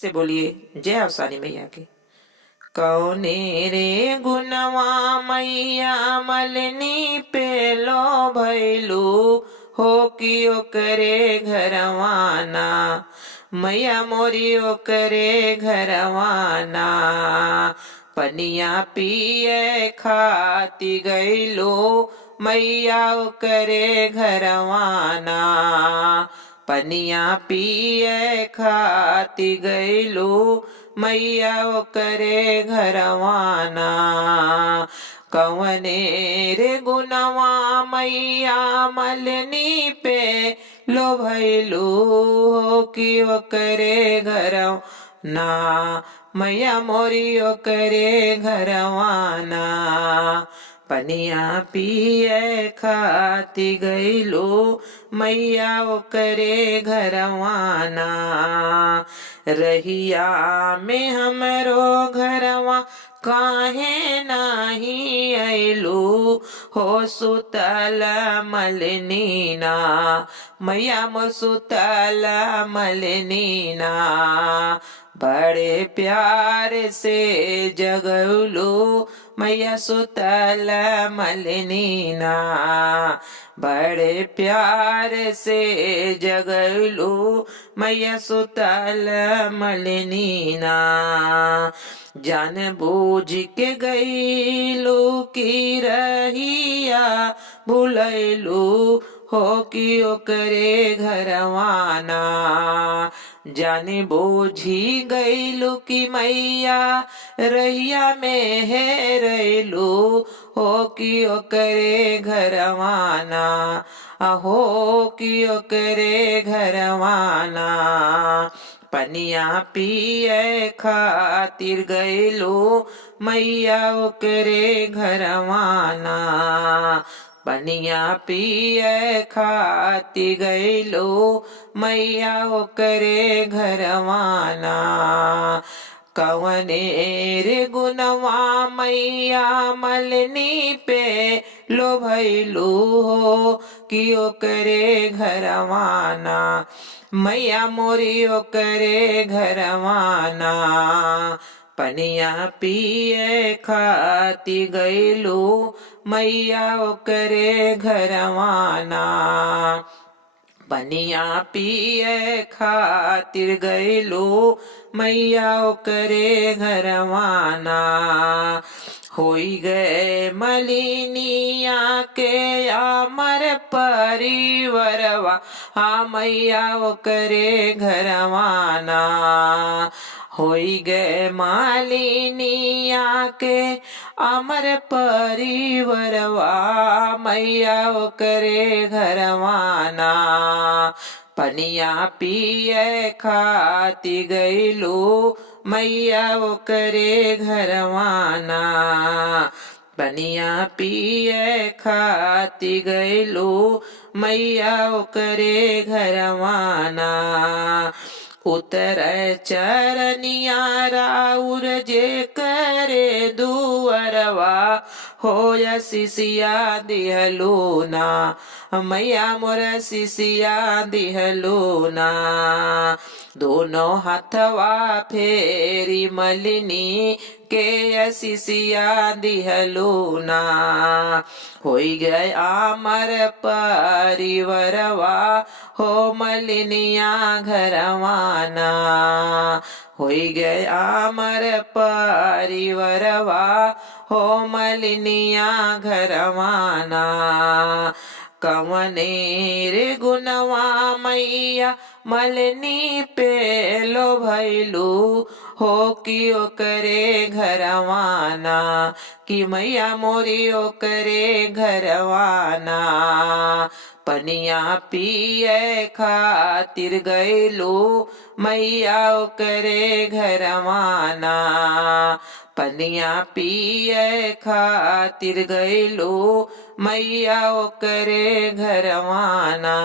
से बोलिए जय अवसानी मैया की। कौने रे गुनवा मैया मलनी पे लो भैलू हो कि ओकरे घरवाना मैया मोरी ओकरे घरवाना पनिया पिए खाती गईलो मैया ओकरे घरवाना पनिया पिए खाती गईलो मैया ओकरे घरवाना कवने रे गुनवा मैया मलनी पे लो भैलू हो कि ओकरे घरवाना मैया मोरी ओकरे घरवाना पनिया पिए खाती गईलो मैया ओकरे घरवाना रहिया में हमरो घरवा काहे नाही अइलू हो सुतल मलनीना मैया मोर सुतल मलनीना बड़े प्यार से जगलू मैया सुतल मलनीना बड़े प्यार से जगलू मैया सुतल मलनीना जान बूझ के गईलू की रहिया भुलैलू हो कि ओकरे घरवाना जाने बूझी गईलू की मैया रहिया में है रैलू हो कि ओकरे घरवाना हो कि ओकरे घरवाना पनिया पिए खातिर गईलो मैया ओकरे घरवाना पनिया पिए खातिर गईलो मैया ओकरे घरवाना कवने रे गुनवा मैया मलनी पे लो भैलू हो कि ओकरे घरवाना मैया मोरी ओकरे घरवाना पनिया पिए खाती गईलू मैया ओकरे घरवाना पनिया पिए खातिर गईलू मैया ओकरे घरवाना होई गए मलिनिया के अमर परिवरवा हाँ मैया ओकरे घरवाना होई गए मालिनिया के अमर परिवरवा मैया ओकरे घरवाना पनिया पिए खाती गईलू मैया ओकरे घरवाना पनिया पिए खाती गईलू मैया ओकरे घरवाना उतर चरनिया राउर जे करे दुअरवा होया सिसिया दिहलूना मैया मोर सिसिया दिहलूना दोनों हाथवा फेरी मलिनी के सिसिया दिहलूना होई गए आमर परिवरवा हो मलिनिया घरवाना होई गए आमर परिवरवा हो मलिनिया घरवाना कवने रे गुनवा मैया मलनी पे लो भैलू हो कि ओकरे घरवाना कि मैया मोरी ओकरे घरवाना पनिया पिए खातिर गईलू मैया ओकरे घरवाना पनिया पिए खातिर गईलू मैया ओकरे घरवाना।